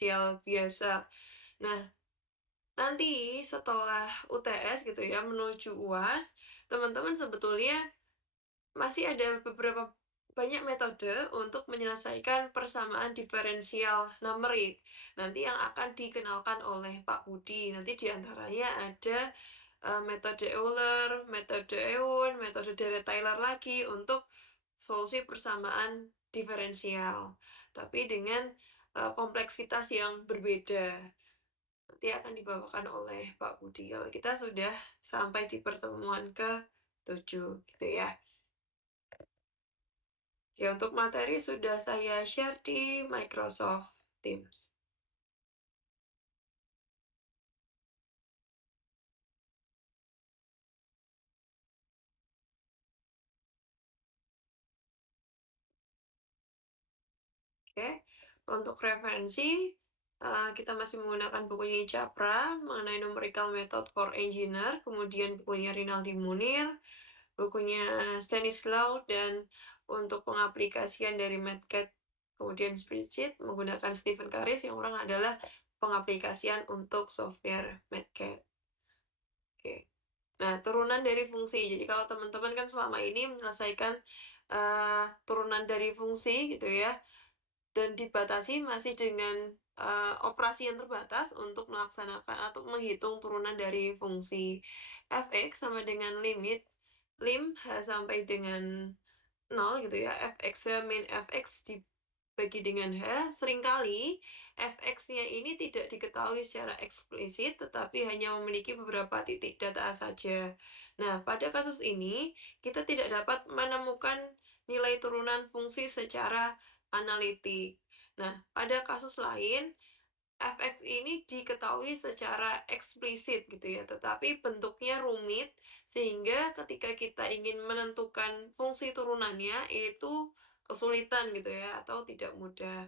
diferensial biasa. Nah, nanti setelah UTS gitu ya, menuju UAS, teman-teman sebetulnya masih ada beberapa banyak metode untuk menyelesaikan persamaan diferensial numerik. Nanti yang akan dikenalkan oleh Pak Budi. Nanti diantaranya ada metode Euler, metode Eun, metode Deret-Taylor lagi untuk solusi persamaan diferensial. Tapi dengan kompleksitas yang berbeda. Nanti akan dibawakan oleh Pak Budi. Kalau kita sudah sampai di pertemuan ke-7 gitu ya. Ya, untuk materi sudah saya share di Microsoft Teams. Oke, untuk referensi, kita masih menggunakan bukunya Capra mengenai Numerical Method for Engineer, kemudian bukunya Rinaldi Munir, bukunya Stanislaw, dan untuk pengaplikasian dari MathCAD, kemudian spreadsheet menggunakan Stephen Karis, yang orang adalah pengaplikasian untuk software MathCAD. Oke. Nah, turunan dari fungsi. Jadi kalau teman-teman kan selama ini menyelesaikan turunan dari fungsi gitu ya, dan dibatasi masih dengan operasi yang terbatas untuk melaksanakan atau menghitung turunan dari fungsi. Fx sama dengan limit lim h sampai dengan 0 gitu ya, fx min fx dibagi dengan h, seringkali fx-nya ini tidak diketahui secara eksplisit, tetapi hanya memiliki beberapa titik data saja. Nah, pada kasus ini, kita tidak dapat menemukan nilai turunan fungsi secara analitik. Nah, pada kasus lain, fx ini diketahui secara eksplisit gitu ya, tetapi bentuknya rumit, sehingga ketika kita ingin menentukan fungsi turunannya, itu kesulitan gitu ya, atau tidak mudah.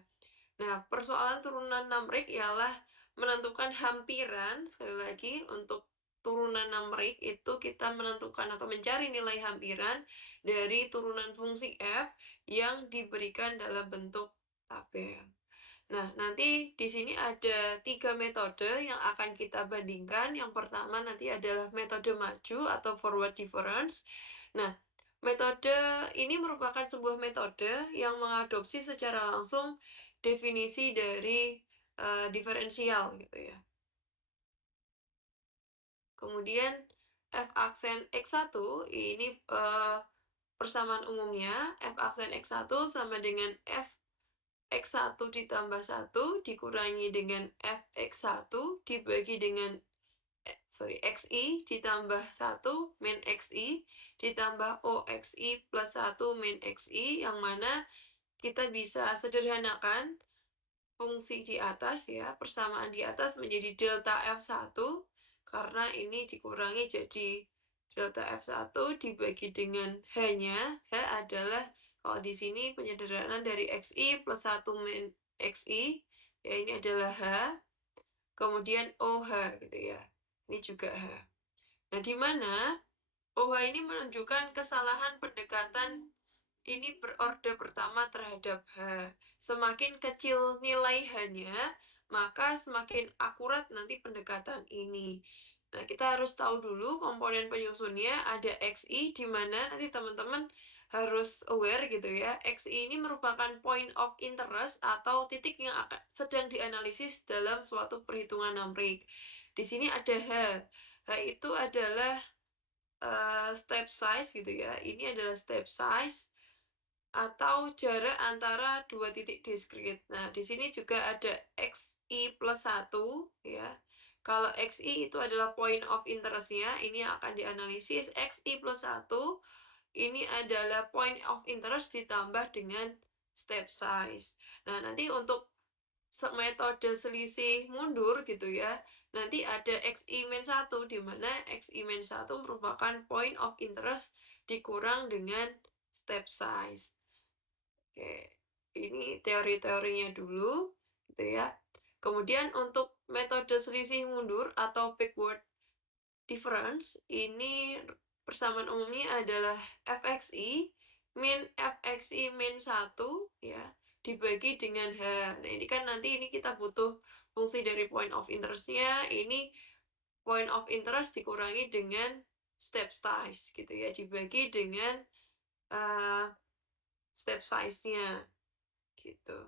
Nah, persoalan turunan numerik ialah menentukan hampiran, sekali lagi, untuk turunan numerik itu kita menentukan atau mencari nilai hampiran dari turunan fungsi f yang diberikan dalam bentuk tabel. Nah, nanti di sini ada 3 metode yang akan kita bandingkan. Yang pertama nanti adalah metode maju atau forward difference. Nah, metode ini merupakan sebuah metode yang mengadopsi secara langsung definisi dari diferensial gitu ya. Kemudian F aksen X1 ini persamaan umumnya. F aksen X1 sama dengan F X1 ditambah 1 dikurangi dengan Fx1 dibagi dengan XI ditambah 1 min XI ditambah OXI plus 1 min XI, yang mana kita bisa sederhanakan fungsi di atas ya, persamaan di atas menjadi delta F1 karena ini dikurangi jadi delta F1 dibagi dengan H-nya. H adalah kalau di sini penyederhanaan dari XI plus 1 min XI, ya ini adalah H, kemudian OH gitu ya, ini juga H. Nah, di mana OH ini menunjukkan kesalahan pendekatan ini berorde pertama terhadap H. Semakin kecil nilai H-nya, maka semakin akurat nanti pendekatan ini. Nah, kita harus tahu dulu komponen penyusunnya ada XI, di mana nanti teman-teman harus aware gitu ya. XI ini merupakan point of interest atau titik yang sedang dianalisis dalam suatu perhitungan numerik. Di sini ada H. H itu adalah step size gitu ya. Ini adalah step size atau jarak antara dua titik diskrit. Nah, di sini juga ada XI plus 1 ya. Kalau XI itu adalah point of interest-nya, ini akan dianalisis. XI plus 1 ini adalah point of interest ditambah dengan step size. Nah, nanti untuk metode selisih mundur gitu ya, nanti ada XI-1, di mana XI-1 merupakan point of interest dikurang dengan step size. Oke, ini teori-teorinya dulu gitu ya. Kemudian untuk metode selisih mundur atau backward difference, ini persamaan umumnya adalah Fxi min Fxi min 1 ya. dibagi dengan H. Nah, ini kan nanti ini kita butuh fungsi dari point of interest-nya, ini point of interest dikurangi dengan step size gitu ya, dibagi dengan step size-nya gitu.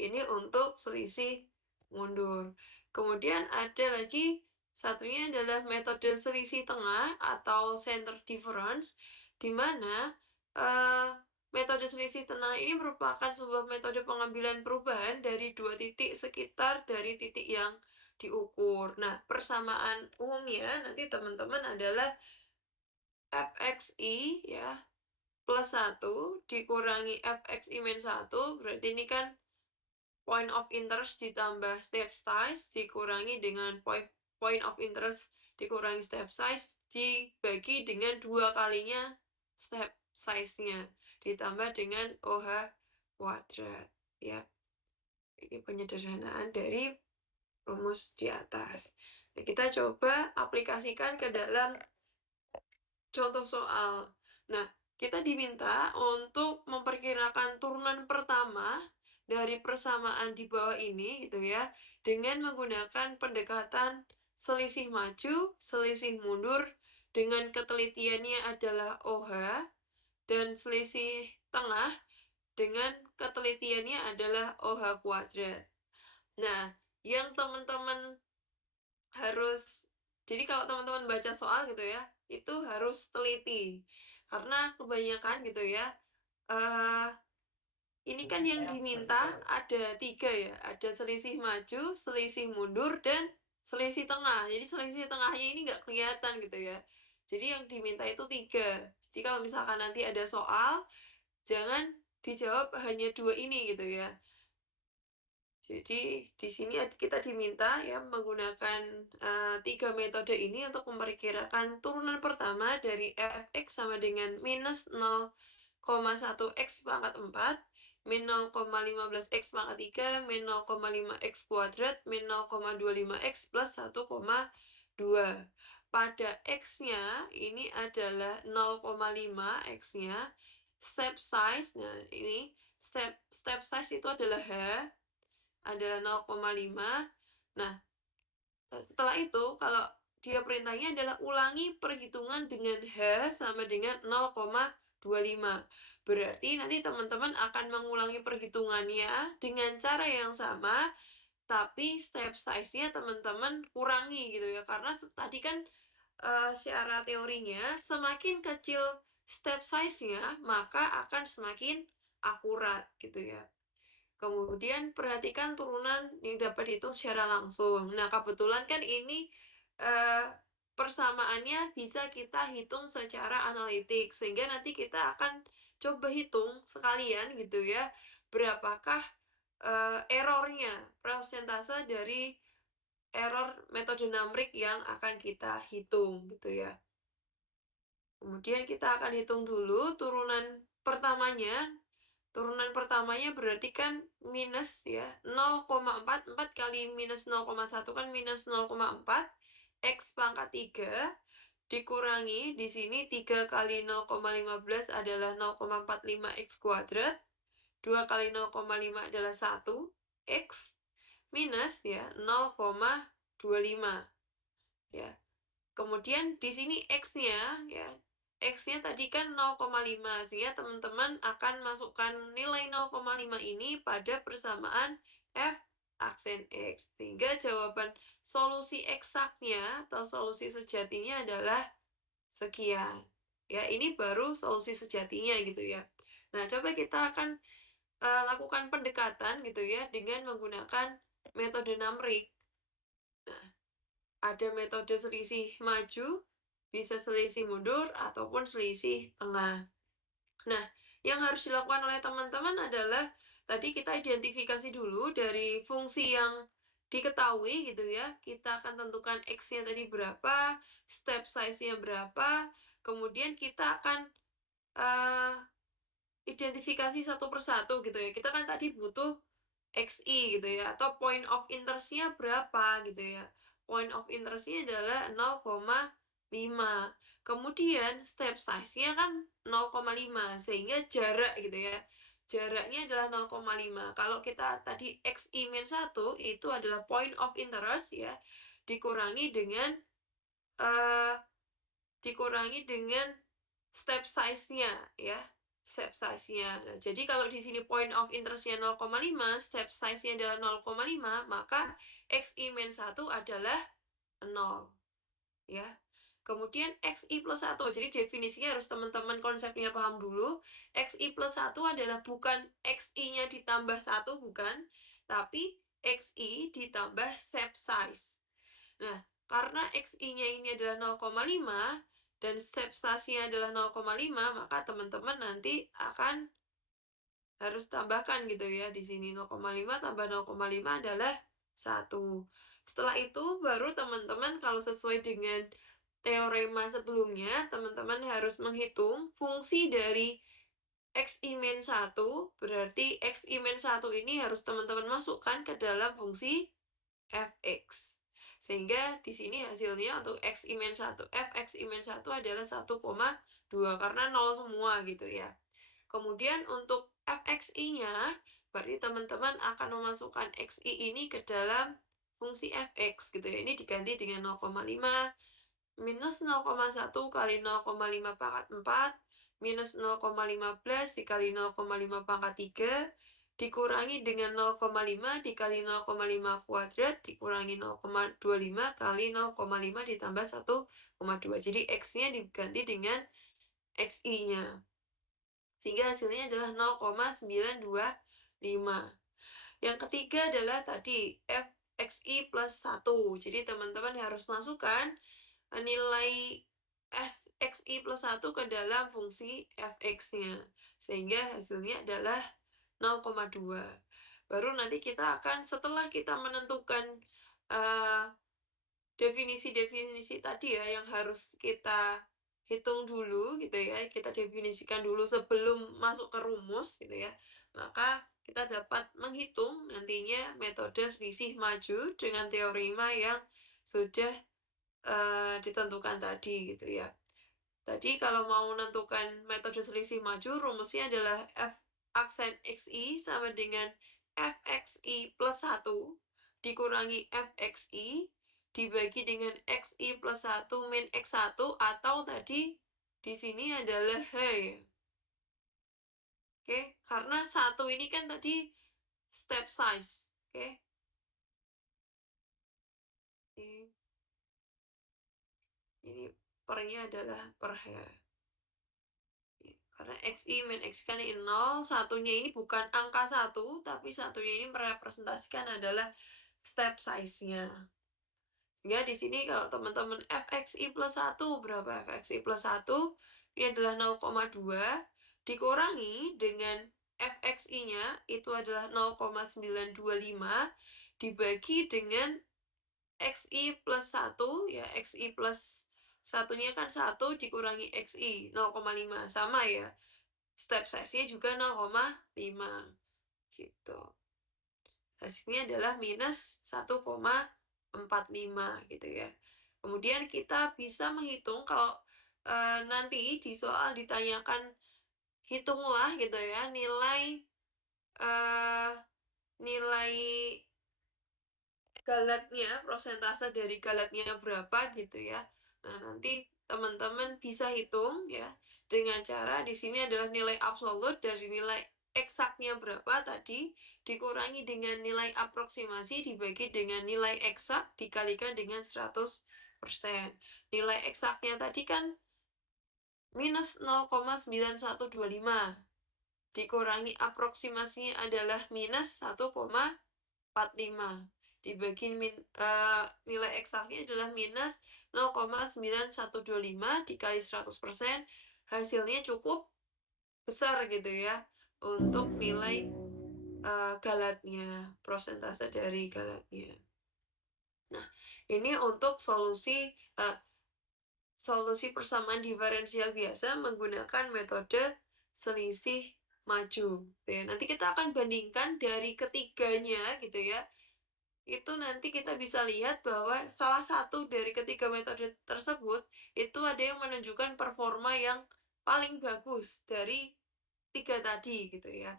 Ini untuk selisih mundur. Kemudian ada lagi satunya adalah metode selisih tengah atau center difference, di mana metode selisih tengah ini merupakan sebuah metode pengambilan perubahan dari dua titik sekitar dari titik yang diukur. Nah, persamaan umumnya nanti teman-teman adalah fxi ya plus 1 dikurangi fxi min 1, berarti ini kan point of interest ditambah step size dikurangi dengan point of interest dikurangi step size dibagi dengan 2 kalinya step size-nya ditambah dengan OH kuadrat ya. Ini penyederhanaan dari rumus di atas. Nah, kita coba aplikasikan ke dalam contoh soal. Nah, kita diminta untuk memperkirakan turunan pertama dari persamaan di bawah ini gitu ya, dengan menggunakan pendekatan selisih maju, selisih mundur, dengan ketelitiannya adalah OH, dan selisih tengah dengan ketelitiannya adalah OH kuadrat. Nah, yang teman-teman harus, jadi kalau teman-teman baca soal gitu ya, itu harus teliti. Karena kebanyakan gitu ya, ini kan yang diminta ada 3 ya, ada selisih maju, selisih mundur, dan selisih tengah. Jadi selisih tengahnya ini nggak kelihatan gitu ya. Jadi yang diminta itu 3. Jadi kalau misalkan nanti ada soal, jangan dijawab hanya 2 ini gitu ya. Jadi di sini kita diminta ya menggunakan 3 metode ini untuk memperkirakan turunan pertama dari fx sama dengan minus 0,1 x pangkat 4, min 0,15 x pangkat 3, min 0,5 x kuadrat, min 0,25 x plus 1,2. Pada x-nya ini adalah 0,5 x-nya, step size, nah ini step size itu adalah H, adalah 0,5. Nah, setelah itu kalau dia perintahnya adalah ulangi perhitungan dengan H sama dengan 0,25. Berarti nanti teman-teman akan mengulangi perhitungannya dengan cara yang sama, tapi step size-nya teman-teman kurangi gitu ya. Karena tadi kan secara teorinya semakin kecil step size-nya, maka akan semakin akurat gitu ya. Kemudian perhatikan turunan yang dapat dihitung secara langsung. Nah, kebetulan kan ini persamaannya bisa kita hitung secara analitik, sehingga nanti kita akan coba hitung sekalian gitu ya, berapakah errornya, persentase dari error metode NumRig yang akan kita hitung gitu ya. Kemudian kita akan hitung dulu turunan pertamanya. Turunan pertamanya berarti kan minus ya, 0,4, 4 kali minus 0,1 kan minus 0,4, X pangkat 3, dikurangi, di sini 3 kali 0,15 adalah 0,45 X kuadrat, 2 kali 0,5 adalah 1, X, minus ya, 0,25. Ya. Kemudian di sini X-nya ya, X-nya tadi kan 0,5, sehingga teman-teman akan masukkan nilai 0,5 ini pada persamaan F aksen X. Sehingga jawaban solusi eksaknya atau solusi sejatinya adalah sekian. Ya, ini baru solusi sejatinya gitu ya. Nah, coba kita akan lakukan pendekatan gitu ya dengan menggunakan metode NumRig. Nah, ada metode selisih maju, bisa selisih mundur, ataupun selisih tengah. Nah, yang harus dilakukan oleh teman-teman adalah tadi kita identifikasi dulu dari fungsi yang diketahui gitu ya. Kita akan tentukan X-nya tadi berapa, step size-nya berapa, kemudian kita akan identifikasi satu persatu gitu ya. Kita kan tadi butuh XI gitu ya, atau point of interest-nya berapa gitu ya. Point of interest-nya adalah 0,5. Kemudian step size-nya kan 0,5, sehingga jarak gitu ya. jaraknya adalah 0,5. Kalau kita tadi XI-1 itu adalah point of interest ya, dikurangi dengan step size-nya ya. Step size-nya. Nah, jadi kalau di sini point of interest-nya 0,5, step size-nya adalah 0,5, maka XI-1 adalah 0. Ya. Kemudian XI plus 1. Jadi definisinya harus teman-teman konsepnya paham dulu. XI plus 1 adalah bukan XI-nya ditambah 1, bukan. Tapi XI ditambah step size. Nah, karena XI-nya ini adalah 0,5 dan step size-nya adalah 0,5, maka teman-teman nanti akan harus tambahkan gitu ya. Di sini 0,5 tambah 0,5 adalah 1. Setelah itu baru teman-teman kalau sesuai dengan teorema sebelumnya, teman-teman harus menghitung fungsi dari Xi-1, berarti Xi-1 ini harus teman-teman masukkan ke dalam fungsi fx. Sehingga di sini hasilnya untuk Xi-1, fxi-1 adalah 1,2 karena 0 semua gitu ya. Kemudian untuk fxi-nya, berarti teman-teman akan memasukkan xi ini ke dalam fungsi fx gitu ya. Ini diganti dengan 0,5 minus 0,1 kali 0,5 pangkat 4 minus 0,15 dikali 0,5 pangkat 3 dikurangi dengan 0,5 dikali 0,5 kuadrat dikurangi 0,25 kali 0,5 ditambah 1,2. Jadi X-nya diganti dengan XI-nya. Sehingga hasilnya adalah 0,925. Yang ketiga adalah tadi fxi plus 1. Jadi teman-teman harus masukkan nilai xi plus 1 ke dalam fungsi fx-nya. Sehingga hasilnya adalah 0,2. Baru nanti kita akan, setelah kita menentukan definisi-definisi tadi ya, yang harus kita hitung dulu gitu ya, kita definisikan dulu sebelum masuk ke rumus gitu ya, maka kita dapat menghitung nantinya metode selisih maju dengan teorema yang sudah ditentukan tadi gitu ya. Tadi kalau mau menentukan metode selisih maju, rumusnya adalah f aksen xi sama dengan fxi plus 1 dikurangi fxi dibagi dengan xi plus 1 min x1 atau tadi di sini adalah h ya. Oke, karena 1 ini kan tadi step size. Oke. Ini pernya adalah per h. Karena xi min x kan ini 0, satunya ini bukan angka 1, tapi satunya ini merepresentasikan adalah step size-nya. Sehingga di sini kalau teman-teman fxi plus 1, berapa fxi plus 1? Ini adalah 0,2 dikurangi dengan fxi-nya itu adalah 0,925 dibagi dengan xi plus 1 ya, xi plus satunya kan 1 dikurangi xi 0,5 sama ya. Step size-nya juga 0,5 gitu. Hasilnya adalah minus 1,45 gitu ya. Kemudian kita bisa menghitung kalau nanti di soal ditanyakan hitunglah gitu ya nilai galatnya, prosentase dari galatnya berapa gitu ya. Nah, nanti teman-teman bisa hitung ya dengan cara di sini adalah nilai absolut dari nilai eksaknya berapa tadi dikurangi dengan nilai aproksimasi dibagi dengan nilai eksak dikalikan dengan 100%. Nilai eksaknya tadi kan minus 0,9125 dikurangi aproksimasinya adalah minus 1,45 dibagi nilai eksaknya adalah minus 0,9125 dikali 100%, hasilnya cukup besar gitu ya untuk nilai galatnya, prosentase dari galatnya. Nah, ini untuk solusi persamaan diferensial biasa menggunakan metode selisih maju. Ya, nanti kita akan bandingkan dari ketiganya gitu ya. Itu nanti kita bisa lihat bahwa salah satu dari ketiga metode tersebut itu ada yang menunjukkan performa yang paling bagus dari tiga tadi gitu ya.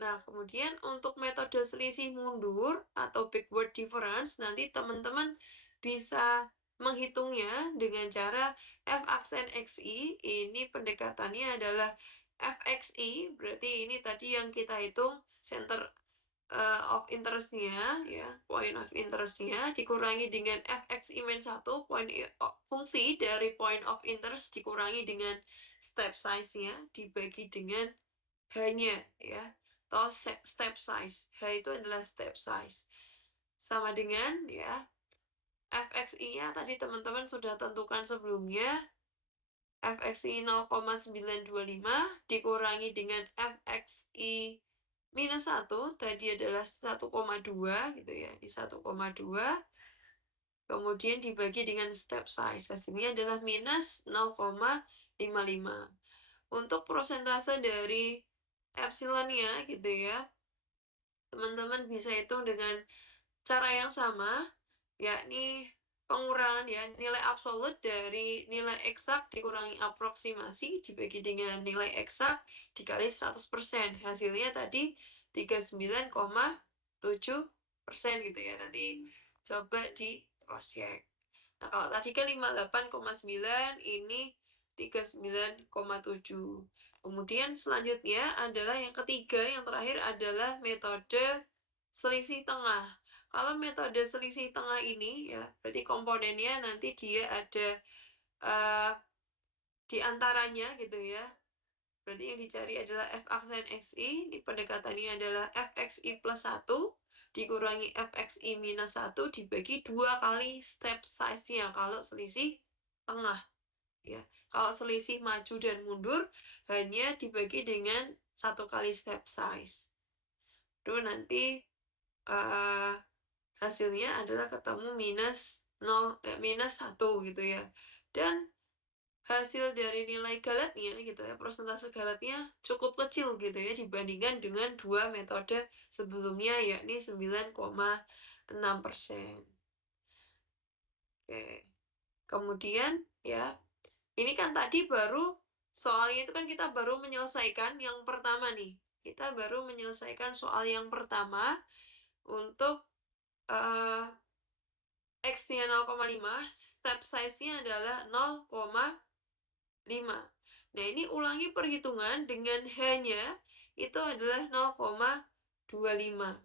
Nah, kemudian untuk metode selisih mundur atau backward difference, nanti teman-teman bisa menghitungnya dengan cara f aksen xi, ini pendekatannya adalah fxi, berarti ini tadi yang kita hitung center of interest-nya, ya, point of interest-nya, dikurangi dengan fxi min 1, fungsi dari point of interest dikurangi dengan step size-nya, dibagi dengan hanya, ya, atau step size. H itu adalah step size. Sama dengan, ya, fxi-nya tadi teman-teman sudah tentukan sebelumnya, fxi 0,925 dikurangi dengan fxi minus 1, tadi adalah 1,2 gitu ya, di 1,2, kemudian dibagi dengan step size, hasilnya adalah minus 0,55. Untuk persentase dari epsilonnya gitu ya, teman-teman bisa hitung dengan cara yang sama, yakni pengurangan ya, nilai absolut dari nilai eksak dikurangi aproksimasi dibagi dengan nilai eksak dikali 100%. Hasilnya tadi 39,7% gitu ya. Nanti coba di cross check. Nah, kalau tadi kan 58,9, ini 39,7. Kemudian selanjutnya adalah yang ketiga, yang terakhir adalah metode selisih tengah. Kalau metode selisih tengah ini, ya, berarti komponennya nanti dia ada di antaranya gitu ya. Berarti yang dicari adalah f aksen xi, di pendekatannya adalah fxi plus 1 dikurangi fxi minus 1 dibagi 2 kali step size-nya kalau selisih tengah. Ya, kalau selisih maju dan mundur hanya dibagi dengan 1 kali step size. Itu nanti hasilnya adalah ketemu minus 1 gitu ya. Dan hasil dari nilai galetnya gitu ya, persentase galetnya cukup kecil gitu ya dibandingkan dengan dua metode sebelumnya, yakni 9,6%. Oke. Kemudian ya, ini kan tadi baru soalnya itu kan kita baru menyelesaikan yang pertama nih. Kita baru menyelesaikan soal yang pertama untuk X-nya 0,5, step size-nya adalah 0,5. Nah, ini ulangi perhitungan dengan H-nya itu adalah 0,25.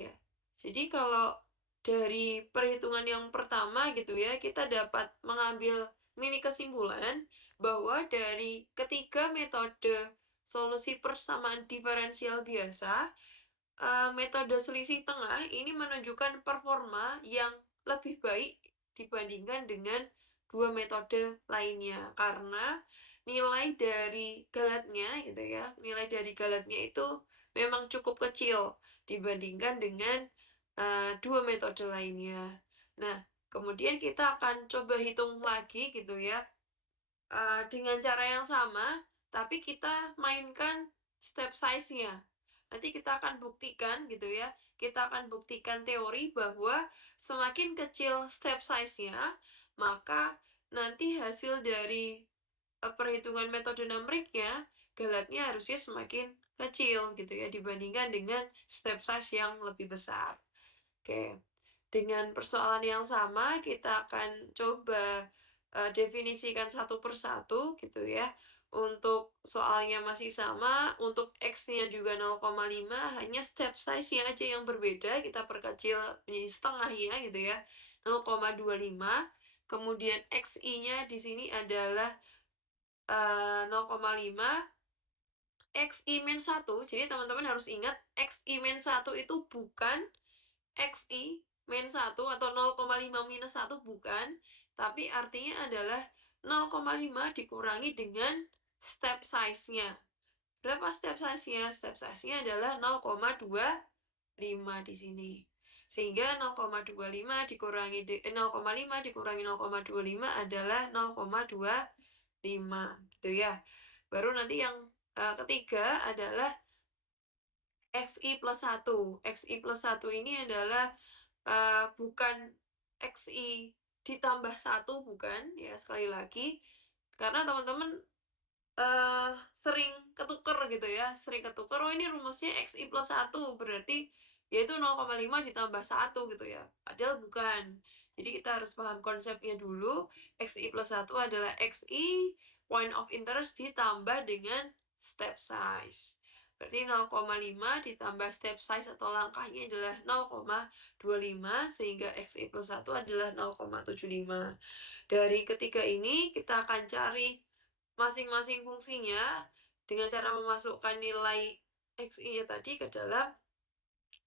Ya. Jadi kalau dari perhitungan yang pertama gitu ya, kita dapat mengambil mini kesimpulan bahwa dari ketiga metode solusi persamaan diferensial biasa, metode selisih tengah ini menunjukkan performa yang lebih baik dibandingkan dengan dua metode lainnya, karena nilai dari galetnya gitu ya, nilai dari galetnya itu memang cukup kecil dibandingkan dengan dua metode lainnya. Nah, kemudian kita akan coba hitung lagi gitu ya, dengan cara yang sama, tapi kita mainkan step size-nya. Nanti kita akan buktikan gitu ya, kita akan buktikan teori bahwa semakin kecil step size-nya, maka nanti hasil dari perhitungan metode numeriknya, galetnya harusnya semakin kecil gitu ya, dibandingkan dengan step size yang lebih besar. Oke, dengan persoalan yang sama, kita akan coba definisikan satu persatu gitu ya. Untuk soalnya masih sama, untuk X-nya juga 0,5, hanya step size-nya aja yang berbeda, kita perkecil menjadi setengahnya gitu ya, 0,25. Kemudian XI-nya di sini adalah 0,5, XI min 1, jadi teman-teman harus ingat, XI min 1 itu bukan XI min 1 atau 0,5 minus 1 bukan, tapi artinya adalah 0,5 dikurangi dengan step size-nya. Berapa step size-nya? Step size-nya adalah 0,25 di sini. Sehingga 0,25 dikurangi 0,5 dikurangi 0,25 adalah 0,25 gitu ya. Baru nanti yang ketiga adalah XI plus 1. XI plus 1 ini adalah bukan XI ditambah 1, bukan ya, sekali lagi, karena teman-teman sering ketuker gitu ya, sering ketuker, oh ini rumusnya XI plus 1, berarti yaitu 0,5 ditambah 1 gitu ya. Padahal bukan. Jadi kita harus paham konsepnya dulu. XI plus 1 adalah XI, point of interest ditambah dengan step size. Berarti 0,5 ditambah step size atau langkahnya adalah 0,25, sehingga XI plus 1 adalah 0,75. Dari ketiga ini, kita akan cari masing-masing fungsinya dengan cara memasukkan nilai XI-nya tadi ke dalam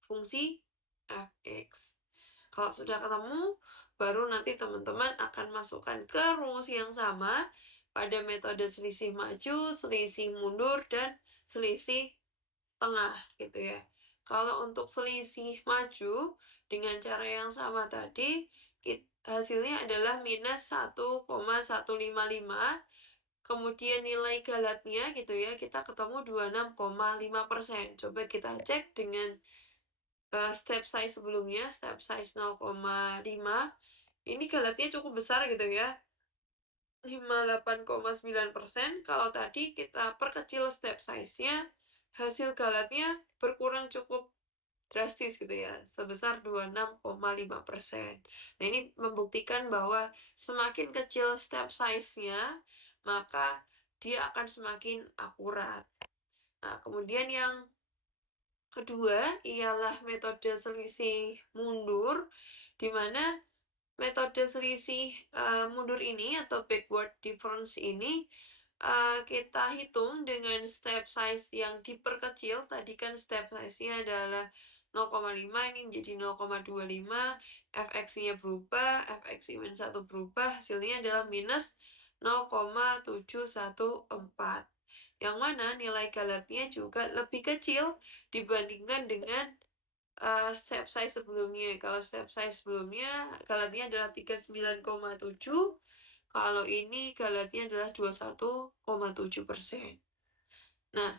fungsi fx. Kalau sudah ketemu, baru nanti teman-teman akan masukkan ke rumus yang sama pada metode selisih maju, selisih mundur, dan selisih tengah gitu ya. Kalau untuk selisih maju dengan cara yang sama tadi, hasilnya adalah minus 1,155. Kemudian nilai galatnya gitu ya, kita ketemu 26,5%. Coba kita cek dengan step size sebelumnya, step size 0,5. Ini galatnya cukup besar gitu ya, 58,9%. Kalau tadi kita perkecil step size-nya, hasil galatnya berkurang cukup drastis gitu ya, sebesar 26,5%. Nah, ini membuktikan bahwa semakin kecil step size-nya, maka dia akan semakin akurat. Nah, kemudian yang kedua ialah metode selisih mundur, di mana metode selisih mundur ini atau backward difference ini kita hitung dengan step size yang diperkecil. Tadi kan step size-nya adalah 0,5, ini menjadi 0,25, fx-nya berubah, fx-1 berubah, hasilnya adalah minus 0,714. Yang mana nilai galatnya juga lebih kecil dibandingkan dengan step size sebelumnya. Kalau step size sebelumnya galatnya adalah 39,7, kalau ini galatnya adalah 21,7%. Nah,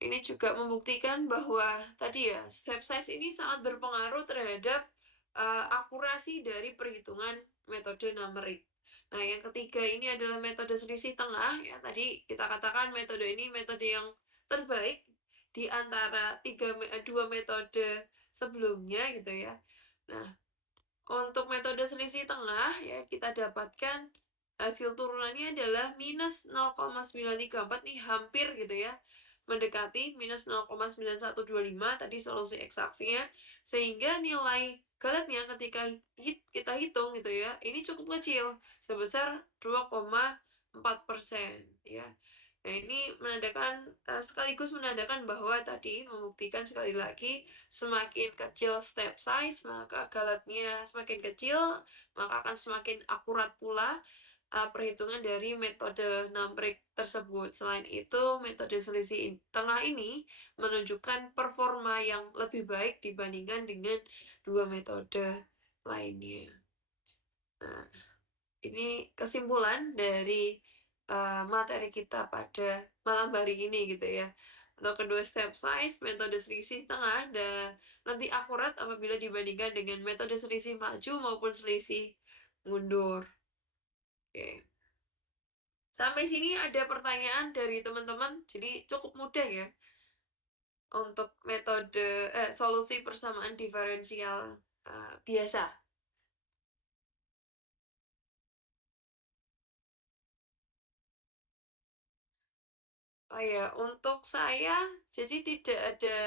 ini juga membuktikan bahwa tadi ya, step size ini sangat berpengaruh terhadap akurasi dari perhitungan metode numerik. Nah, yang ketiga ini adalah metode selisih tengah. Ya, tadi kita katakan metode ini metode yang terbaik di antara dua metode sebelumnya gitu ya. Nah, untuk metode selisih tengah ya kita dapatkan hasil turunannya adalah minus 0,934, nih hampir gitu ya, mendekati minus 0,9125 tadi solusi eksaksinya, sehingga nilai galatnya ketika kita hitung gitu ya, ini cukup kecil sebesar 2,4% ya. Nah, ini menandakan sekaligus menandakan bahwa tadi membuktikan sekali lagi semakin kecil step size maka galatnya semakin kecil, maka akan semakin akurat pula perhitungan dari metode numerik tersebut. Selain itu, metode selisih tengah ini menunjukkan performa yang lebih baik dibandingkan dengan dua metode lainnya. Nah, ini kesimpulan dari materi kita pada malam hari ini gitu ya. Untuk kedua step size, metode selisih tengah dan lebih akurat apabila dibandingkan dengan metode selisih maju maupun selisih mundur. Oke. Sampai sini ada pertanyaan dari teman-teman, jadi cukup mudah ya untuk metode solusi persamaan diferensial biasa. Oh ya, untuk saya jadi tidak ada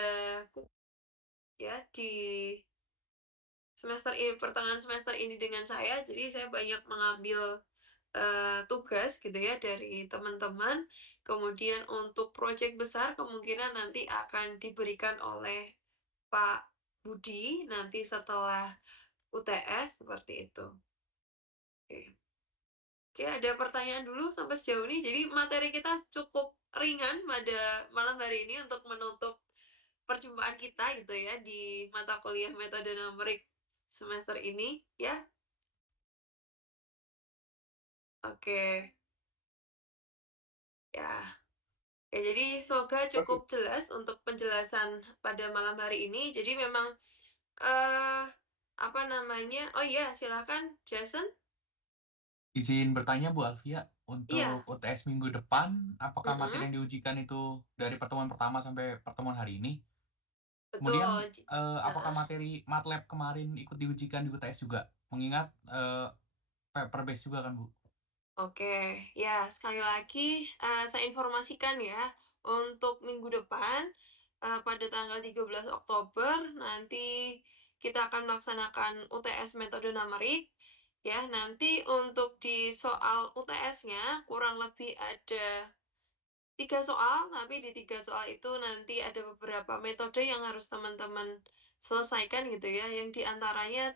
ya di semester ini, pertengahan semester ini dengan saya, jadi saya banyak mengambil tugas gitu ya dari teman-teman. Kemudian untuk proyek besar kemungkinan nanti akan diberikan oleh Pak Budi nanti setelah UTS seperti itu. Oke. Oke, ada pertanyaan dulu sampai sejauh ini. Jadi materi kita cukup ringan pada malam hari ini untuk menutup perjumpaan kita gitu ya di mata kuliah metode numerik semester ini ya. Oke. Ya. Ya, jadi semoga cukup jelas untuk penjelasan pada malam hari ini. Jadi memang apa namanya? Oh iya, silakan Jason. Izin bertanya Bu Alfia, untuk Iya. UTS minggu depan, apakah materi Mm-mm. yang diujikan itu dari pertemuan pertama sampai pertemuan hari ini? Kemudian, Betul. apakah Nah, materi MATLAB kemarin ikut diujikan di UTS juga? Mengingat, paper base juga kan, Bu? oke. Ya, sekali lagi saya informasikan ya, untuk minggu depan pada tanggal 13 Oktober nanti kita akan melaksanakan UTS metode numerik. Ya, nanti untuk di soal UTS-nya kurang lebih ada 3 soal, tapi di 3 soal itu nanti ada beberapa metode yang harus teman-teman selesaikan gitu ya, yang diantaranya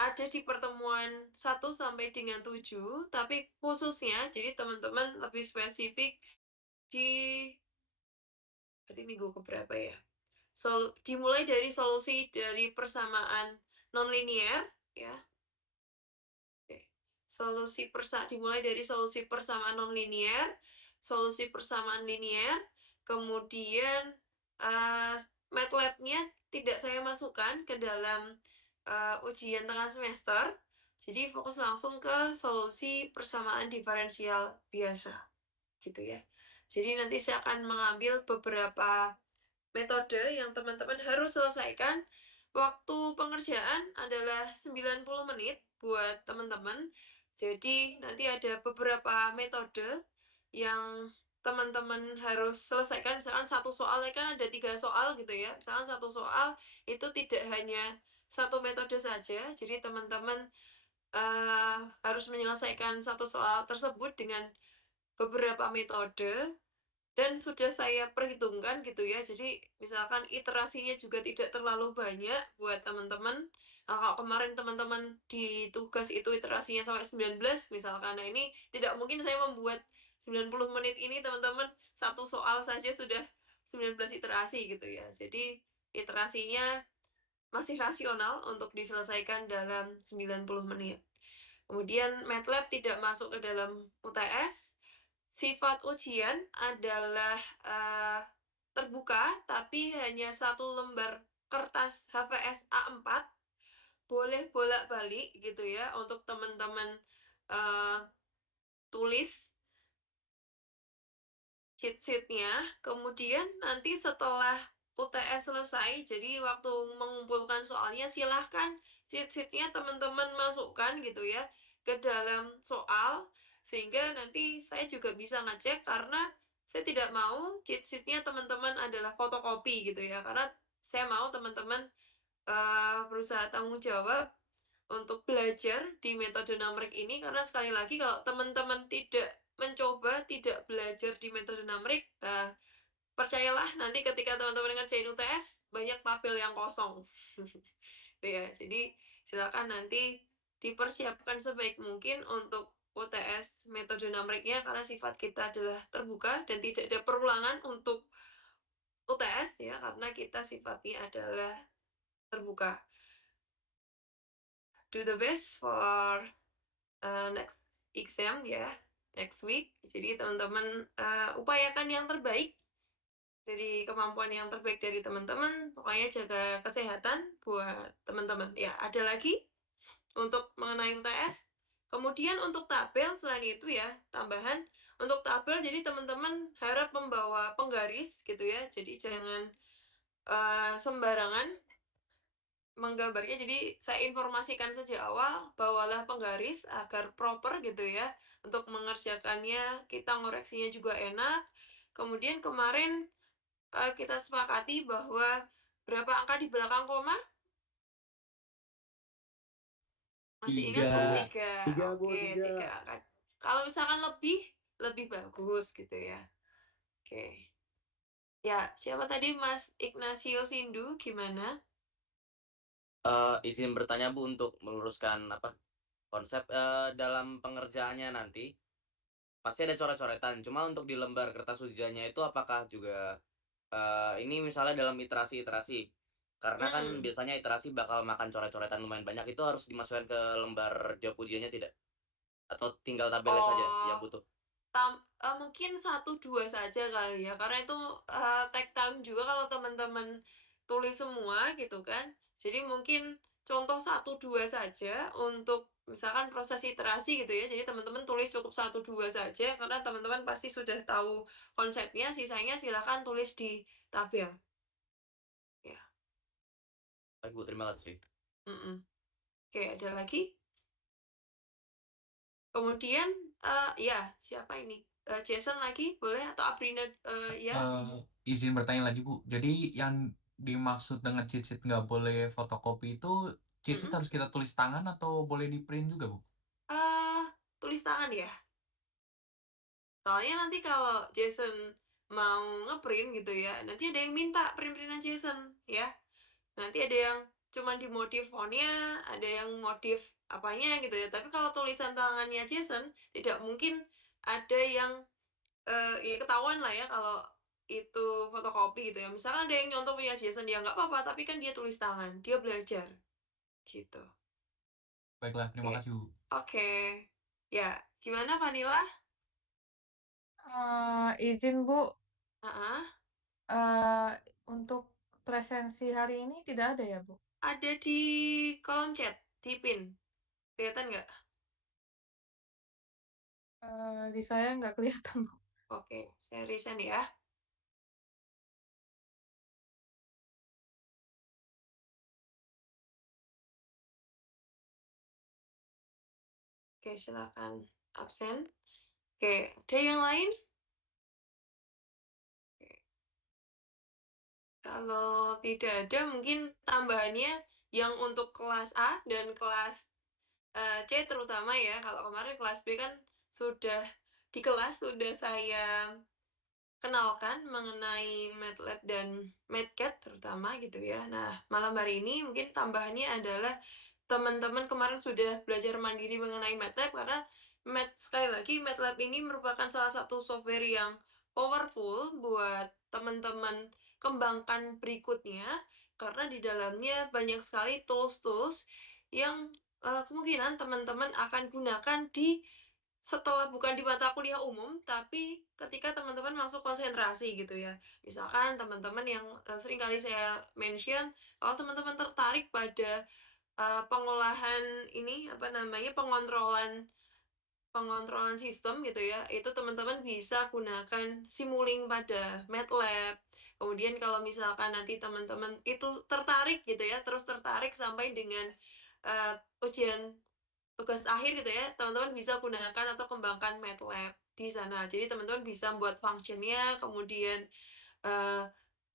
ada di pertemuan 1 sampai dengan 7, tapi khususnya jadi teman-teman lebih spesifik di berarti minggu keberapa ya? Dimulai dari solusi dari persamaan nonlinier ya. Dimulai dari solusi persamaan nonlinier, solusi persamaan linier, kemudian MATLAB-nya tidak saya masukkan ke dalam ujian tengah semester. Jadi fokus langsung ke solusi persamaan diferensial biasa, gitu ya. Jadi nanti saya akan mengambil beberapa metode yang teman-teman harus selesaikan. Waktu pengerjaan adalah 90 menit buat teman-teman. Jadi nanti ada beberapa metode yang teman-teman harus selesaikan. Misalkan satu soal kan ada 3 soal gitu ya. Misalkan satu soal itu tidak hanya satu metode saja. Jadi teman-teman harus menyelesaikan satu soal tersebut dengan beberapa metode. Dan sudah saya perhitungkan gitu ya, jadi misalkan iterasinya juga tidak terlalu banyak buat teman-teman. Nah, kalau kemarin teman-teman di tugas itu iterasinya sampai 19 misalkan, nah ini tidak mungkin saya membuat 90 menit ini teman-teman satu soal saja sudah 19 iterasi gitu ya. Jadi iterasinya masih rasional untuk diselesaikan dalam 90 menit. Kemudian MATLAB tidak masuk ke dalam UTS. Sifat ujian adalah terbuka, tapi hanya satu lembar kertas HVS A4. Boleh bolak-balik gitu ya untuk teman-teman tulis cheat sheet-nya. Kemudian nanti setelah UTS selesai, jadi waktu mengumpulkan soalnya silahkan cheat sheet-nya teman-teman masukkan gitu ya ke dalam soal, sehingga nanti saya juga bisa ngecek, karena saya tidak mau cheat sheet-nya teman-teman adalah fotokopi gitu ya, karena saya mau teman-teman berusaha tanggung jawab untuk belajar di metode numerik ini, karena sekali lagi kalau teman-teman tidak mencoba, tidak belajar di metode numerik, percayalah nanti ketika teman-teman ngerjain UTS banyak tabel yang kosong. Ya, jadi silakan nanti dipersiapkan sebaik mungkin untuk UTS metode numeriknya, karena sifat kita adalah terbuka dan tidak ada perulangan untuk UTS ya, karena kita sifatnya adalah terbuka. Do the best for next exam ya, next week. Jadi teman-teman upayakan yang terbaik dari kemampuan yang terbaik dari teman-teman. Pokoknya jaga kesehatan buat teman-teman. Ya, ada lagi untuk mengenai UTS. Kemudian untuk tabel selain itu ya, tambahan untuk tabel, jadi teman-teman harap membawa penggaris gitu ya. Jadi jangan sembarangan menggambarnya. Jadi saya informasikan sejak awal, bawalah penggaris agar proper gitu ya. Untuk mengerjakannya kita ngoreksinya juga enak. Kemudian kemarin kita sepakati bahwa berapa angka di belakang koma? Masih ingat? Tiga. 3. Tiga, Bu, Oke, 3 tiga. angka. Kalau misalkan lebih bagus gitu ya. Oke. Ya, siapa tadi? Mas Ignacio Sindu, gimana? Izin bertanya Bu untuk meluruskan konsep dalam pengerjaannya nanti pasti ada coret-coretan. Cuma untuk di lembar kertas ujiannya itu apakah juga ini misalnya dalam iterasi-iterasi? Karena kan biasanya iterasi bakal makan coret-coretan lumayan banyak, itu harus dimasukkan ke lembar jawab ujiannya tidak? Atau tinggal tabelnya saja yang butuh? Mungkin 1-2 saja kali ya, karena itu take time juga kalau teman-teman tulis semua gitu kan. Jadi mungkin contoh 1-2 saja untuk misalkan proses iterasi gitu ya. Jadi teman-teman tulis cukup 1, 2 saja karena teman-teman pasti sudah tahu konsepnya, sisanya silakan tulis di tabel. Ya. Baik Bu, terima kasih. Oke, ada lagi? Kemudian ya, siapa ini? Jason lagi boleh atau Abrina ya? Izin bertanya lagi Bu, jadi yang dimaksud dengan cheat sheet nggak boleh fotokopi itu cheat sheet harus kita tulis tangan atau boleh di print juga Bu? Tulis tangan ya. Soalnya nanti kalau Jason mau ngeprint gitu ya, nanti ada yang minta print-printan Jason ya. Nanti ada yang cuma dimodif fontnya, ada yang modif apanya gitu ya. Tapi kalau tulisan tangannya Jason, tidak mungkin ada yang ya ketahuan lah ya kalau itu fotokopi gitu ya. Misalkan ada yang nyontoh punya Jason, ya nggak apa-apa, tapi kan dia tulis tangan, dia belajar gitu. Baiklah, terima kasih Bu. Oke. Ya, gimana Vanilla? Izin Bu, Heeh. untuk presensi hari ini tidak ada ya Bu? Ada di kolom chat, di pin. Kelihatan nggak? Di saya nggak kelihatan Bu. Oke, saya resend ya. Oke, silakan absen. Oke, ada yang lain? Oke. Kalau tidak ada, mungkin tambahannya yang untuk kelas A dan kelas C terutama ya. Kalau kemarin kelas B kan sudah di kelas sudah saya kenalkan mengenai MATLAB dan MATCAD terutama gitu ya. Nah, malam hari ini mungkin tambahannya adalah teman-teman kemarin sudah belajar mandiri mengenai MATLAB karena sekali lagi MATLAB ini merupakan salah satu software yang powerful buat teman-teman kembangkan berikutnya karena di dalamnya banyak sekali tools-tools yang kemungkinan teman-teman akan gunakan setelah bukan di mata kuliah umum, tapi ketika teman-teman masuk konsentrasi gitu ya. Misalkan teman-teman yang sering kali saya mention, kalau teman-teman tertarik pada pengolahan ini apa namanya pengontrolan sistem gitu ya, itu teman-teman bisa gunakan Simulink pada MATLAB. Kemudian kalau misalkan nanti teman-teman itu tertarik gitu ya, terus tertarik sampai dengan ujian tugas akhir gitu ya, teman-teman bisa gunakan atau kembangkan MATLAB di sana. Jadi teman-teman bisa buat functionnya, kemudian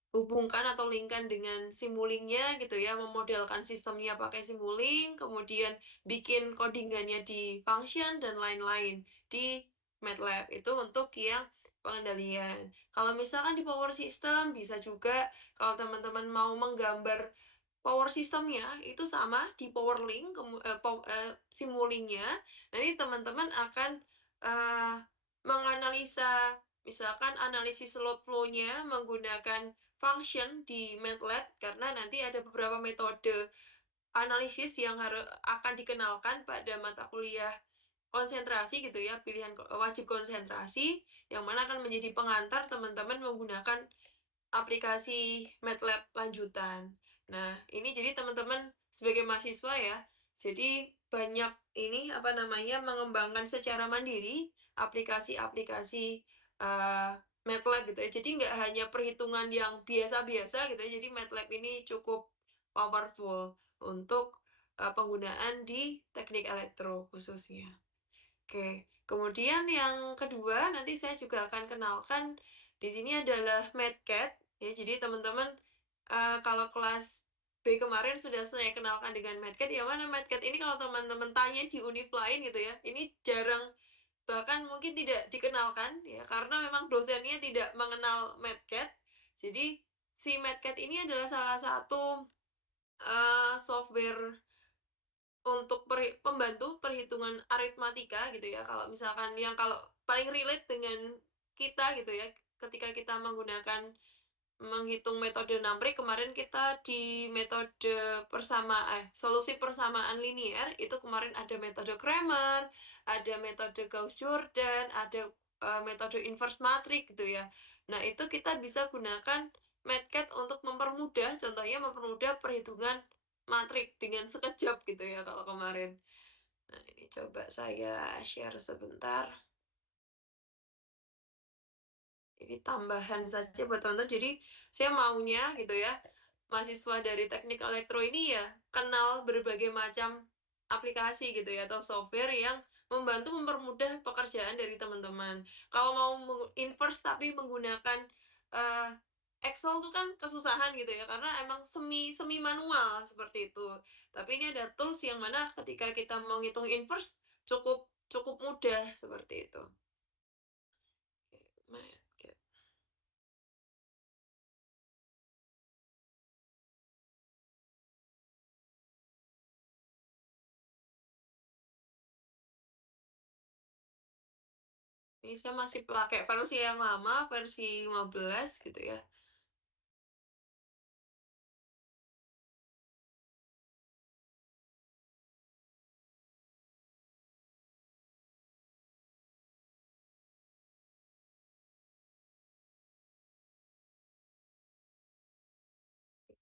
hubungkan atau linkkan dengan Simulink-nya gitu ya, memodelkan sistemnya pakai Simulink, kemudian bikin codingannya di function dan lain-lain di MATLAB. Itu untuk yang pengendalian. Kalau misalkan di power system bisa juga kalau teman-teman mau menggambar power systemnya itu sama di PowerLink Simulink-nya. Nanti teman-teman akan menganalisa misalkan analisis load flow-nya menggunakan function di MATLAB karena nanti ada beberapa metode analisis yang akan dikenalkan pada mata kuliah konsentrasi gitu ya, pilihan wajib konsentrasi yang mana akan menjadi pengantar teman-teman menggunakan aplikasi MATLAB lanjutan. Nah, ini jadi teman-teman sebagai mahasiswa ya, jadi banyak ini apa namanya mengembangkan secara mandiri aplikasi-aplikasi MATLAB gitu ya. Jadi nggak hanya perhitungan yang biasa-biasa gitu ya. Jadi MATLAB ini cukup powerful untuk penggunaan di teknik elektro khususnya. Oke, kemudian yang kedua nanti saya juga akan kenalkan di sini adalah MATCAD ya. Jadi teman-teman kalau kelas B kemarin sudah saya kenalkan dengan MATCAD. Ya mana MATCAD ini kalau teman-teman tanya di univ lain gitu ya, ini jarang bahkan mungkin tidak dikenalkan ya karena memang dosennya tidak mengenal MATCAD. Jadi si MATCAD ini adalah salah satu software untuk pembantu perhitungan aritmatika gitu ya. Kalau misalkan yang kalau paling relate dengan kita gitu ya, ketika kita menghitung metode Namprik, kemarin kita di metode solusi persamaan linier, itu kemarin ada metode Cramer, ada metode Gauss-Jordan, ada metode inverse matrix gitu ya. Nah, itu kita bisa gunakan MATCAD untuk mempermudah, contohnya mempermudah perhitungan matrik dengan sekejap gitu ya kalau kemarin. Nah, ini coba saya share sebentar. Ini tambahan saja buat teman-teman. Jadi saya maunya gitu ya, mahasiswa dari teknik elektro ini ya kenal berbagai macam aplikasi gitu ya, atau software yang membantu mempermudah pekerjaan dari teman-teman. Kalau mau inverse tapi menggunakan Excel itu kan kesusahan gitu ya, karena emang semi manual seperti itu. Tapi ini ada tools yang mana ketika kita mau ngitung inverse cukup mudah seperti itu. Oke. Ini saya masih pakai versi yang lama, versi 15 gitu ya.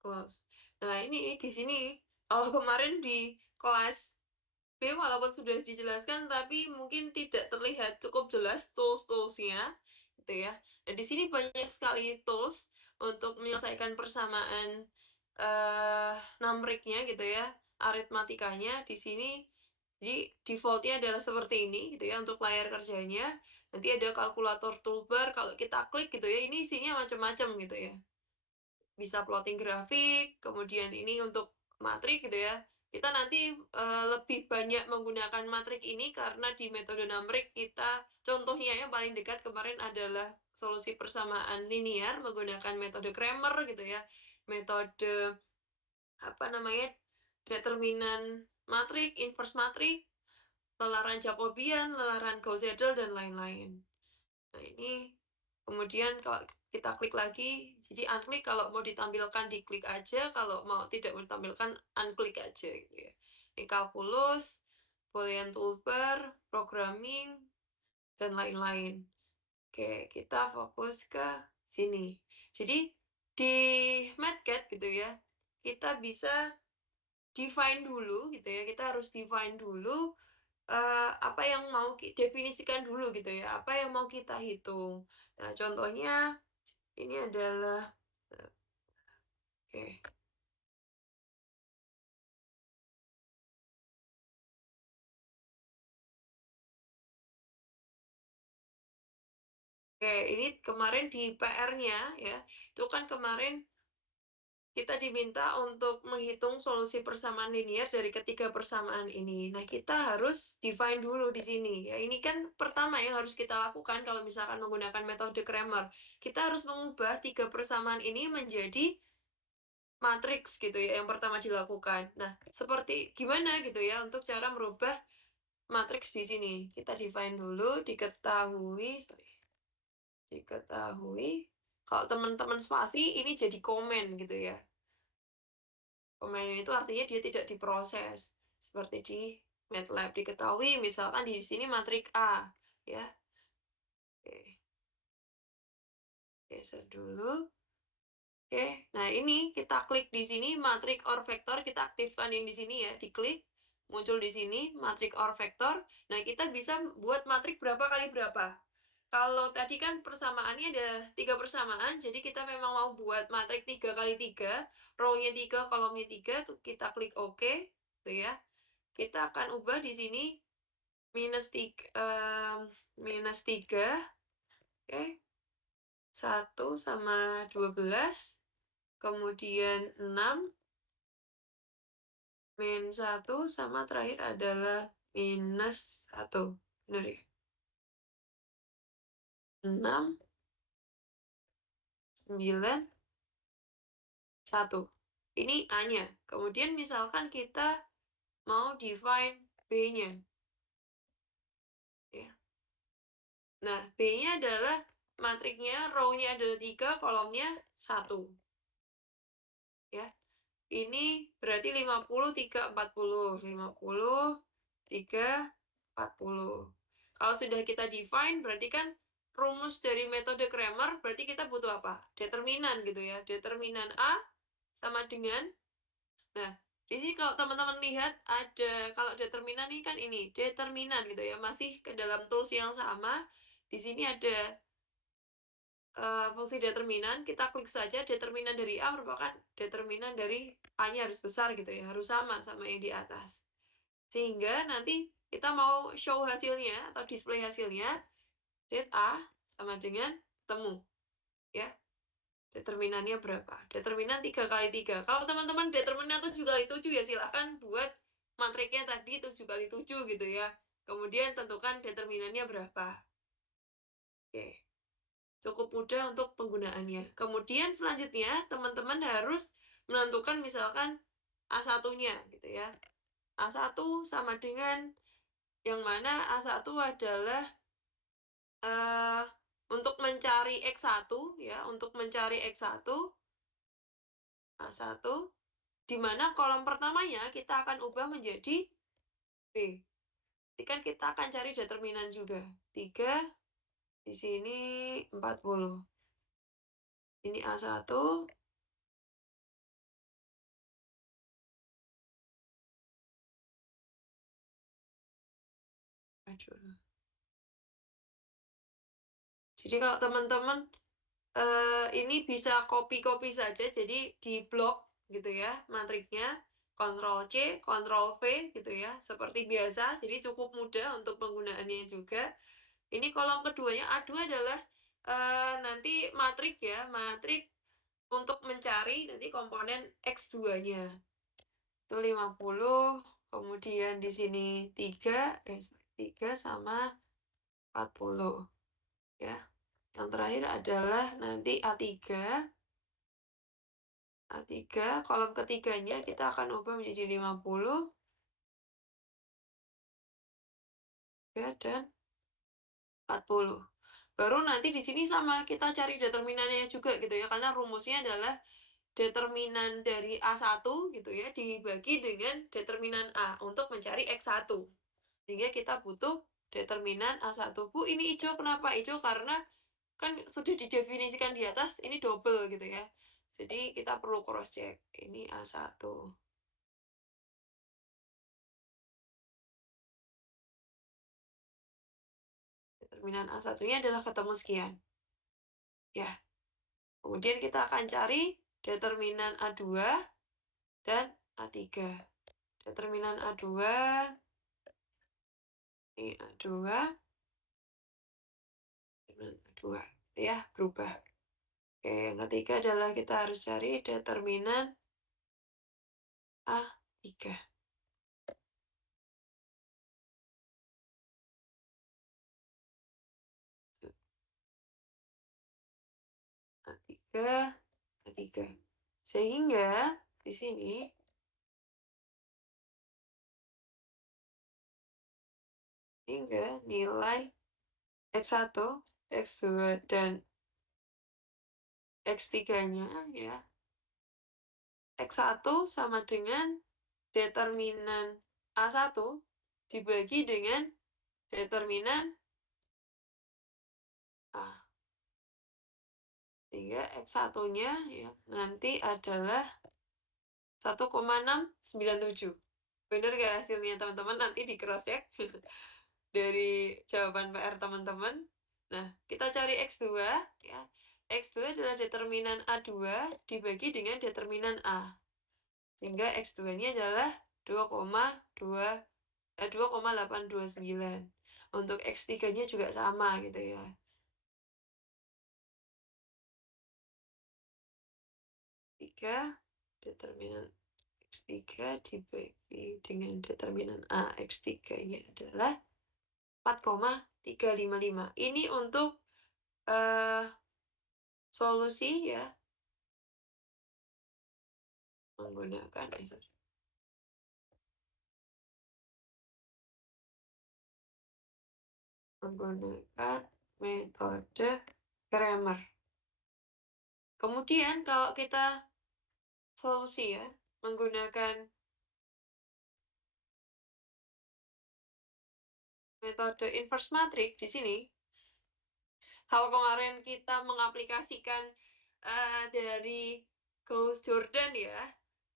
Close. Nah, ini di sini kalau kemarin di kelas B walaupun sudah dijelaskan tapi mungkin tidak terlihat cukup jelas tools-toolsnya gitu ya. Dan di sini banyak sekali tools untuk menyelesaikan persamaan numeric-nya gitu ya, aritmatikanya di sini. Jadi defaultnya adalah seperti ini gitu ya untuk layar kerjanya. Nanti ada kalkulator toolbar, kalau kita klik gitu ya, ini isinya macam-macam gitu ya. Bisa plotting grafik, kemudian ini untuk matrik gitu ya. Kita nanti lebih banyak menggunakan matrik ini karena di metode numeric kita contohnya yang paling dekat kemarin adalah solusi persamaan linear menggunakan metode Cramer gitu ya. Metode apa namanya? Determinan matrik, inverse matrik, lelaran Jacobian, lelaran Gauss-Seidel dan lain-lain. Nah, ini kemudian kalau kita klik lagi, jadi unklik kalau mau ditampilkan diklik aja, kalau mau tidak mau ditampilkan unklik aja gitu ya. Ini kalkulus, Boolean toolbar, programming, dan lain-lain. Oke, kita fokus ke sini. Jadi di Matcat gitu ya, kita bisa define dulu gitu ya, kita harus define dulu apa yang mau definisikan dulu gitu ya, apa yang mau kita hitung. Nah, contohnya ini adalah oke. Oke, ini kemarin di PR-nya ya, itu kan kemarin kita diminta untuk menghitung solusi persamaan linear dari ketiga persamaan ini. Nah, kita harus define dulu di sini. Ya, ini kan pertama yang harus kita lakukan kalau misalkan menggunakan metode Cramer. Kita harus mengubah tiga persamaan ini menjadi matriks gitu ya, yang pertama dilakukan. Nah, seperti gimana gitu ya untuk cara merubah matriks di sini. Kita define dulu, diketahui. Kalau teman-teman spasi, ini jadi komen gitu ya. Komen itu artinya dia tidak diproses. Seperti di MATLAB diketahui, misalkan di sini matrik A. Ya. Oke. Geser dulu. Oke, nah ini kita klik di sini matrik or vektor, kita aktifkan yang di sini ya, diklik, muncul di sini matrik or vektor. Nah, kita bisa buat matrik berapa kali berapa. Kalau tadi kan persamaannya ada 3 persamaan, jadi kita memang mau buat matrik 3 kali 3, row-nya 3, kolomnya 3, kita klik OK, gitu ya. Kita akan ubah di sini minus 3, oke. 1 sama 12. Kemudian 6, min 1, sama terakhir adalah minus 1. Benar ya? 6, 9, 1. Ini A-nya. Kemudian misalkan kita mau define B-nya. Ya. Nah, B-nya adalah matriknya, row-nya adalah 3, kolomnya 1. Ya. Ini berarti 50, 3, 40. 50, 3, 40. Kalau sudah kita define, berarti kan rumus dari metode Cramer, berarti kita butuh apa? Determinan gitu ya. Determinan A sama dengan, nah, Di sini kalau teman-teman lihat ada, kalau determinan ini kan ini, determinan gitu ya, masih ke dalam tools yang sama. Di sini ada fungsi determinan, kita klik saja determinan dari A merupakan determinan dari A-nya harus besar gitu ya, harus sama yang di atas. Sehingga nanti kita mau show hasilnya atau display hasilnya, det A sama dengan temu. Ya, determinannya berapa? Determinan 3 kali 3. Kalau teman-teman determinan 7 kali 7 ya silahkan buat matriknya tadi 7 kali 7 gitu ya. Kemudian tentukan determinannya berapa. Oke. Cukup mudah untuk penggunaannya. Kemudian selanjutnya teman-teman harus menentukan misalkan A1-nya gitu ya. A1 sama dengan yang mana A1 adalah untuk mencari X1 ya, untuk mencari X1 A1 di mana kolom pertamanya kita akan ubah menjadi B. Jadi kan kita akan cari determinan juga. 3 di sini 40. Ini A1 Jadi kalau teman-teman ini bisa copy saja, jadi di blok gitu ya matriknya, Ctrl C, Ctrl V gitu ya, seperti biasa. Jadi cukup mudah untuk penggunaannya juga. Ini kolom keduanya A2 adalah nanti matrik ya, matrik untuk mencari nanti komponen X2-nya. Itu 50, kemudian di sini 3 sama 40 ya. Yang terakhir adalah nanti A3. A3, kolom ketiganya kita akan ubah menjadi 50. Ya, dan 40. Baru nanti di sini sama, kita cari determinannya juga gitu ya, karena rumusnya adalah determinan dari A1 gitu ya, dibagi dengan determinan A untuk mencari X1. Sehingga kita butuh determinan A1. Bu, ini hijau kenapa? Hijau karena kan sudah didefinisikan di atas, ini double gitu ya. Jadi kita perlu cross check. Ini A1. Determinan A1-nya adalah ketemu sekian. Ya. Kemudian kita akan cari determinan A2 dan A3. Determinan A2 ini A2 A2 ya, berubah. Oke, yang ketiga adalah kita harus cari determinan A3. A3. Sehingga di sini hingga nilai X1, X2, dan X3-nya ya. X1 sama dengan determinan A1 dibagi dengan determinan A. Sehingga X1-nya ya nanti adalah 1,697. Benar nggak hasilnya teman-teman? Nanti di cross check dari jawaban PR teman-teman. Nah, kita cari X2 ya. X2 adalah determinan A2 dibagi dengan determinan A. Sehingga X2-nya adalah 2,829. Untuk X3-nya juga sama gitu ya. 3 determinan X3 dibagi dengan determinan A. X3-nya adalah 4,355. Ini untuk solusi ya. Menggunakan metode Cramer. Kemudian kalau kita solusi ya, menggunakan metode inverse matrix di sini, hal kemarin kita mengaplikasikan dari Gauss-Jordan ya,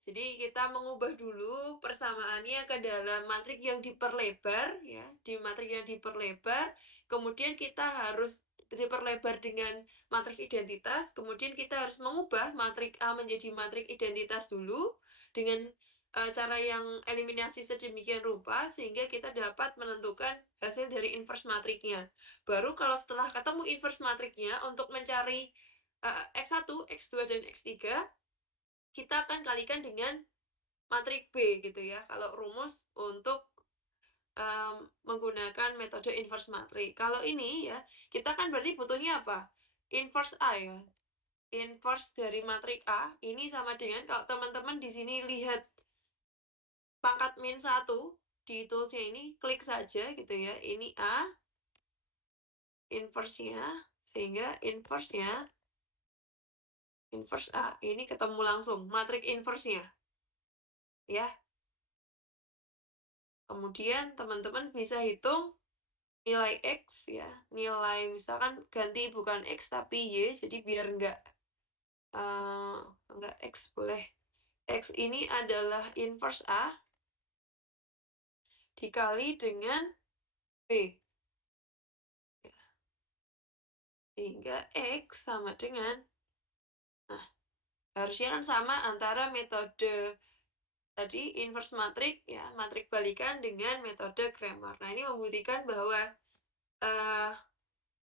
Jadi kita mengubah dulu persamaannya ke dalam matrik yang diperlebar ya, di matrik yang diperlebar, kemudian kita harus diperlebar dengan matrik identitas, kemudian kita harus mengubah matrik A menjadi matrik identitas dulu dengan cara yang eliminasi sedemikian rupa sehingga kita dapat menentukan hasil dari inverse matriknya. Baru kalau setelah ketemu inverse matriknya untuk mencari X1, X2, dan X3, kita akan kalikan dengan matrik B gitu ya. Kalau rumus untuk menggunakan metode inverse matrik. Kalau ini ya, kita kan berarti butuhnya apa? Inverse A ya. Inverse dari matrik A ini sama dengan kalau teman-teman di sini lihat pangkat min 1 di toolsnya ini, klik saja gitu ya. Ini A, inverse-nya, sehingga inverse-nya inverse A ini ketemu langsung matrik inverse-nya ya. Kemudian teman-teman bisa hitung nilai X ya, nilai misalkan ganti bukan X tapi Y, jadi biar enggak X boleh. X ini adalah inverse A dikali dengan B. Sehingga X sama dengan, nah harusnya kan sama antara metode tadi inverse matrik ya, matrik balikan dengan metode Cramer. Nah ini membuktikan bahwa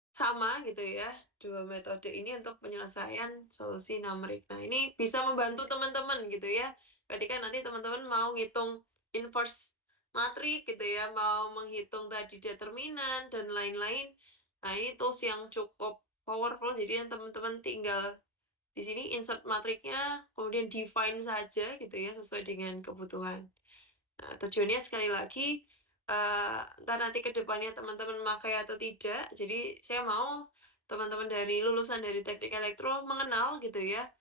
sama gitu ya, dua metode ini untuk penyelesaian solusi numerik. Nah ini bisa membantu teman-teman gitu ya, ketika nanti teman-teman mau ngitung inverse matrik gitu ya, mau menghitung tadi determinan dan lain-lain. Nah ini tools yang cukup powerful, jadi teman-teman tinggal di sini insert matriknya, kemudian define saja gitu ya, sesuai dengan kebutuhan. Nah, tujuannya sekali lagi, entah nanti ke depannya teman-teman memakai atau tidak. Jadi saya mau teman-teman dari lulusan dari teknik elektro mengenal gitu ya,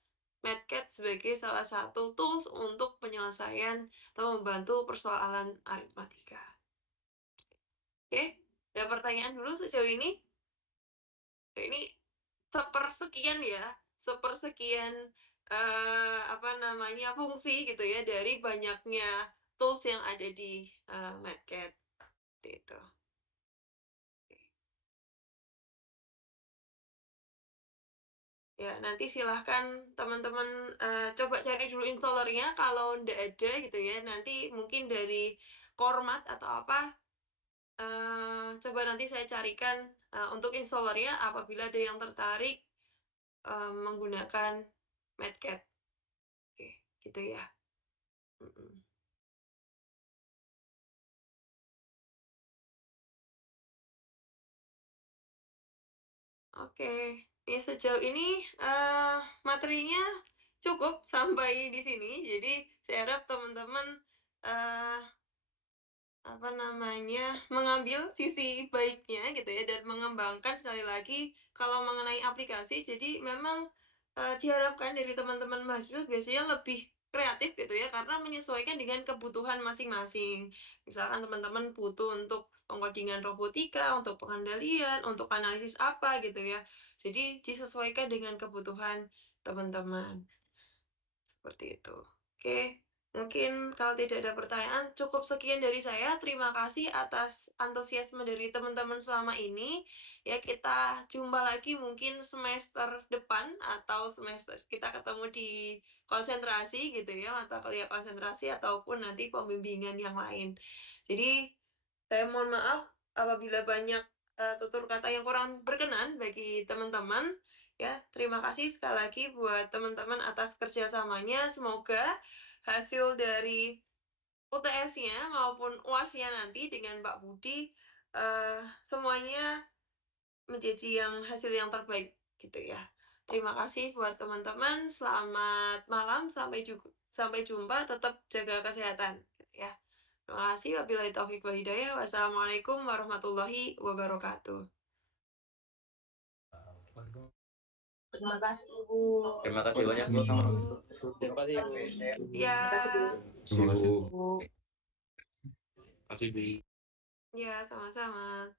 MATCAD sebagai salah satu tools untuk penyelesaian atau membantu persoalan aritmatika. Oke, ada pertanyaan dulu sejauh ini? Ini sepersekian ya, sepersekian fungsi gitu ya dari banyaknya tools yang ada di MATCAD gitu. Ya, nanti silahkan teman-teman coba cari dulu installernya kalau ndak ada gitu ya. Nanti mungkin dari Kormat atau apa, coba nanti saya carikan untuk installernya apabila ada yang tertarik menggunakan MATCAD. Oke, gitu ya. Oke, ya sejauh ini materinya cukup sampai di sini. Jadi saya harap teman-teman mengambil sisi baiknya gitu ya, dan mengembangkan sekali lagi kalau mengenai aplikasi. Jadi memang diharapkan dari teman-teman mahasiswa biasanya lebih kreatif gitu ya, karena menyesuaikan dengan kebutuhan masing-masing. Misalkan teman-teman butuh untuk pengkodingan robotika, untuk pengendalian, untuk analisis apa gitu ya. Jadi disesuaikan dengan kebutuhan teman-teman. Seperti itu. Oke, mungkin kalau tidak ada pertanyaan, cukup sekian dari saya. Terima kasih atas antusiasme dari teman-teman selama ini. Ya, kita jumpa lagi mungkin semester depan atau semester kita ketemu di konsentrasi gitu ya, mata kuliah konsentrasi ataupun nanti pembimbingan yang lain. Jadi, saya mohon maaf apabila banyak tutur kata yang kurang berkenan bagi teman-teman. Ya, terima kasih sekali lagi buat teman-teman atas kerjasamanya. Semoga hasil dari UTS-nya maupun UAS-nya nanti dengan Pak Budi semuanya menjadi hasil yang terbaik gitu ya. Terima kasih buat teman-teman. Selamat malam, sampai jumpa. Tetap jaga kesehatan ya. Terima kasih. Wabillahi taufiq wal hidayah. Wassalamualaikum warahmatullahi wabarakatuh. Terima kasih Ibu. Terima kasih banyak, Bu. Terima kasih, Bu. Ya. Terima kasih, Bu. Terima kasih, Bu. Ya, sama-sama.